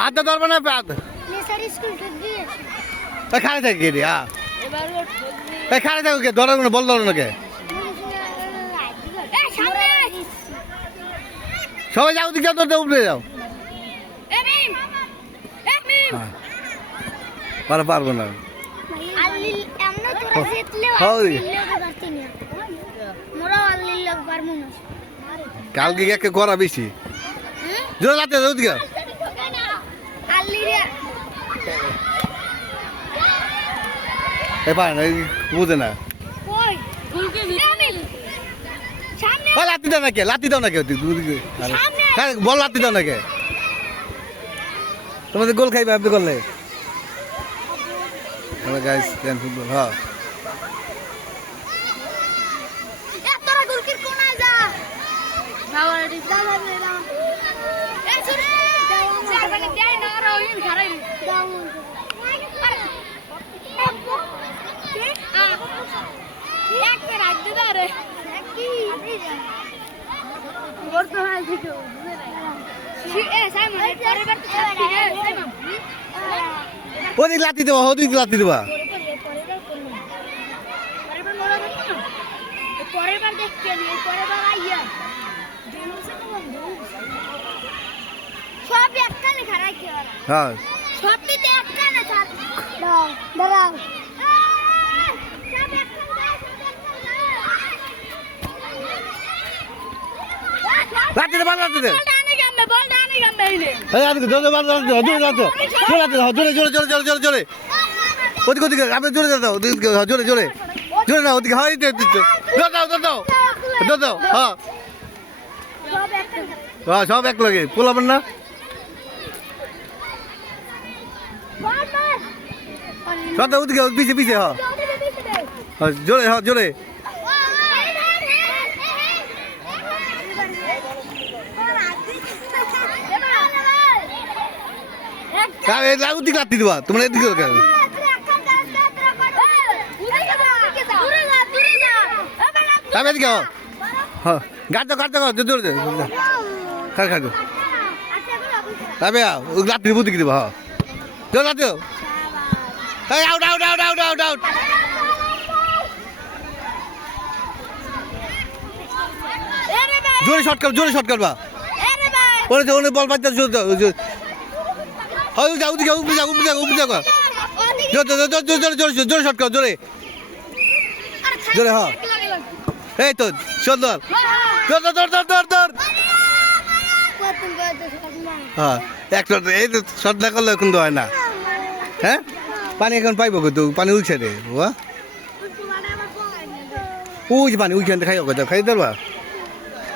আদা ধরবে না খাড়ে থাকে কে হ্যাঁ খাড়ে থাকো কে ধরার বল ধরো না কে সবাই যাও দিকে যাও উপরে যাও পারবো না কালকে একে করা বেশি জোর লাতে ওদিকে পারে না বুঝে না লাতি দাও না কে লাতি দাও না কে বল লাতি দাও না কে তোমাদের গোল খাইবে আপনি করলে গাইস ফুটবল হ্যাঁ ওদিক লাতি দেবা ওদিক লাতি দেবা হ্যাঁ লাতি দে লাতি দে জোরে জোরে জোরে জোরে জোরে জোরে ওদিকে ওদিকে আপনি জোরে দাও জোরে জোরে জোরে না ওদিকে হয় দাও দাও দাও হ্যাঁ হ্যাঁ সব এক লাগে পোলাবেন না সব ওদিকে পিছিয়ে পিছিয়ে হ্যাঁ জোরে হ্যাঁ জোরে ওদিকে লাতি দেবা তোমরা এদিকে এদিকে হ্যাঁ গাড় দাও জোরে খার খার লাতি বুদিকে দেবা হ্যাঁ জোর লাতি out out out out out out জোরে শর্ট করবা ওরে বল বাচ্চা জোরে উপরে যাও জোরে শর্ট কর জোরে জোরে হ্যাঁ এই তো সুন্দর হ্যাঁ একটা এই তো শর্ট না করলে এখন তো হয় না হ্যাঁ পানি এখন পাইব কিন্তু পানি উঠছে রে ওই পানি উঠছে খাই যাও খাই দেবা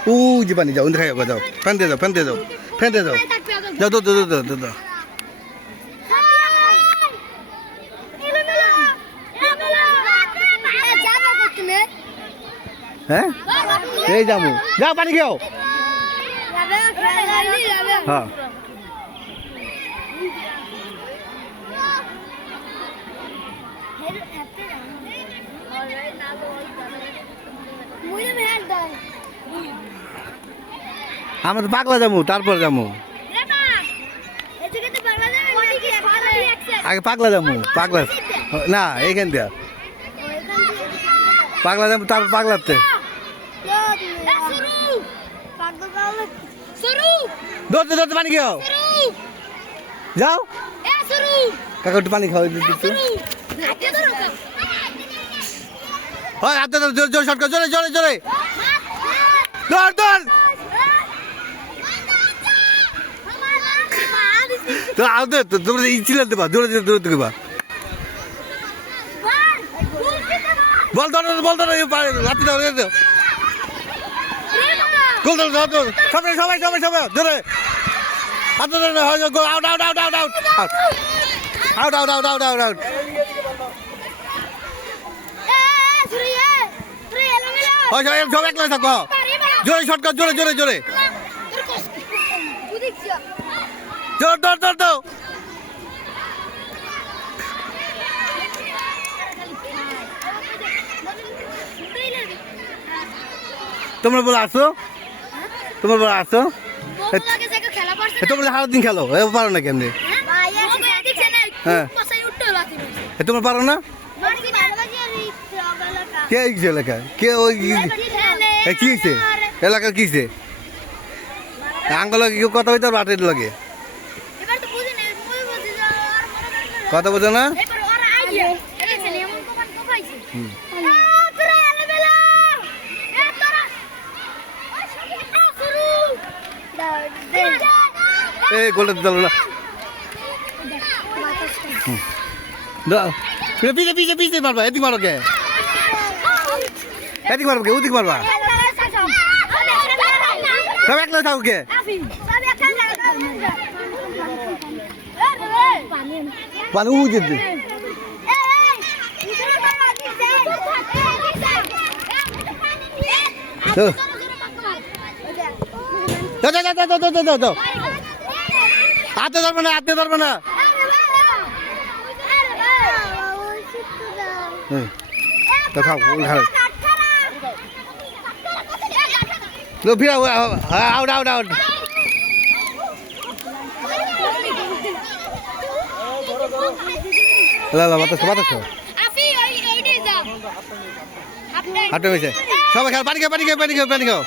ওই পানি যাও খাই যাও ফ্যান দিয়ে যাও যাও দাও হ্যাঁ এই যাবো যাও পানি খেও হ্যাঁ আমরা তো পাগলা যাবো তারপর যাবো আগে পাগলা যাবো পাগলা না এইখান দিয়ে পাগলা যাবো তারপর পাগলাতে ধরতে পানি খাও যাও কাকা একটু পানি খাও হাতে জোরে শর্ট কর জোরে জোরে জোরে দৌড় তোমরা ইচ্ছিলেন দেবা দৌড়ে দৌড়তে দেবা বল ধরো লাঠি দাও গোল ধরো সবাই জোরে আউট সব একলাই থাকবো জোরে শর্টকাট জোরে জোরে তোমরা বলে আসো তোমরা বলে আসো বউগুলোকে যে খেলা করছে তোমরা সারা দিন খেলো এ পারো না কেমনি হ্যাঁ তোমরা পারো না কে গেছে এলাকায় কে ওই কি হয়েছে এলাকার কি হয়েছে আঙ্গল কেউ কথা হইতে বাটের লাগে কথা বোঝো না এই গোলটা দিতে না পিছে পিছে পিছে মারবা এদিক মারো কে এদিক মারবো কে ওদিক মারবা সব একলা থাকো কে পানি উঠে দে হাতে ধরবে না হাতে ধরবে না তো খাও খাও ফিরা আউট আউট আউট বাতাস বাতাস হাঁটে হয়েছে সবাই খাও পানি খাও পানি খাও পানি খাও পানি খাও